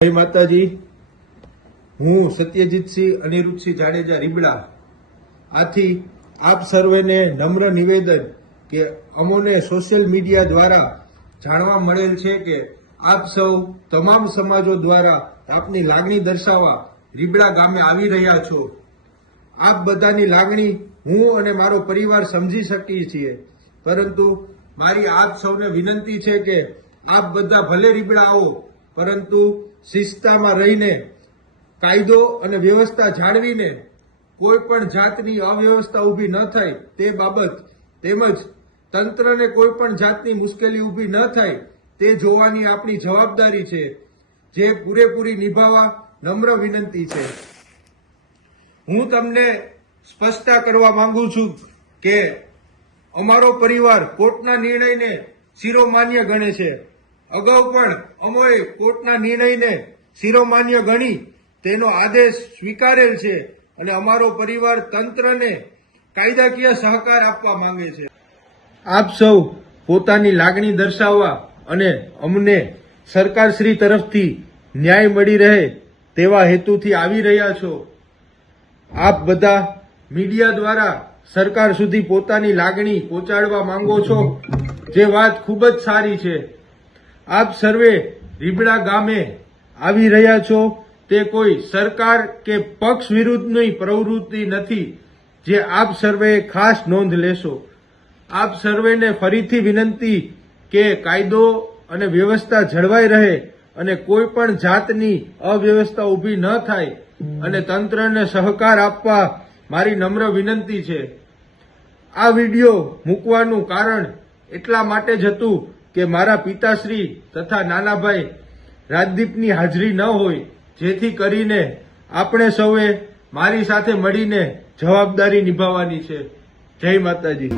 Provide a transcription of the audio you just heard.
જય માતાજી। હું સત્યજીતસિંહ અનિરુદ્ધસિંહ જાડેજા રીબડા આથી આપ સર્વેને નમ્ર નિવેદન કે અમોને સોશિયલ મીડિયા દ્વારા જાણવા મળેલ છે કે આપ સૌ તમામ સમાજો દ્વારા આપની લાગણી દર્શાવવા રીબડા ગામે આવી રહ્યા છો। આપ બધાની લાગણી હું અને મારો પરિવાર સમજી શકીએ છીએ, પરંતુ મારી આપ સૌને વિનંતી છે કે આપ બધા ભલે રીબડા આવો, પરંતુ શિસ્તમાં રહીને કાયદો અને વ્યવસ્થા જાળવીને કોઈ પણ જાતની અવ્યવસ્થા ઊભી ન થાય તે બાબત તેમજ તંત્રને કોઈ પણ જાતની મુશ્કેલી ઊભી ન થાય તે જોવાની આપણી જવાબદારી છે, જે પૂરેપૂરી નિભાવવા નમ્ર વિનંતી છે। હું તમને સ્પષ્ટતા કરવા માંગુ છું કે અમારો પરિવાર કોર્ટના નિર્ણયને શિરોમાન્ય ગણે છે। અગાઉ પણ અમોએ કોર્ટના નિર્ણયને શિરોમાન્ય ગણી તેનો આદેશ સ્વીકારેલ છે અને અમારો પરિવાર તંત્રને કાયદાકીય સહકાર આપવા માંગે છે। આપ સૌ પોતાની લાગણી દર્શાવવા અને અમને સરકારશ્રી તરફથી ન્યાય મળી રહે તેવા હેતુથી આવી રહ્યા છો। આપ બધા મીડિયા દ્વારા સરકાર સુધી પોતાની લાગણી પહોંચાડવા માંગો છો, જે વાત ખૂબ જ સારી છે। આપ સર્વે રીબડા ગામે આવી રહ્યા છો તે કોઈ સરકાર કે પક્ષ વિરુદ્ધની પ્રવૃત્તિ નથી, જે આપ સર્વે ખાસ નોંધ લેશો। આપ સર્વેને ફરીથી વિનંતી કે કાયદો અને વ્યવસ્થા જળવાઈ રહે અને કોઈ પણ જાતની અવ્યવસ્થા ઊભી ન થાય અને તંત્રને સહકાર આપવા મારી નમ્ર વિનંતી છે। આ વિડીયો મૂકવાનું કારણ એટલા માટે જ હતું કે મારા પિતાશ્રી તથા નાના ભાઈ રાજદીપની હાજરી ન હોય, જેથી કરીને આપણે સૌએ મારી સાથે મળીને જવાબદારી નિભાવવાની છે। જય માતાજી।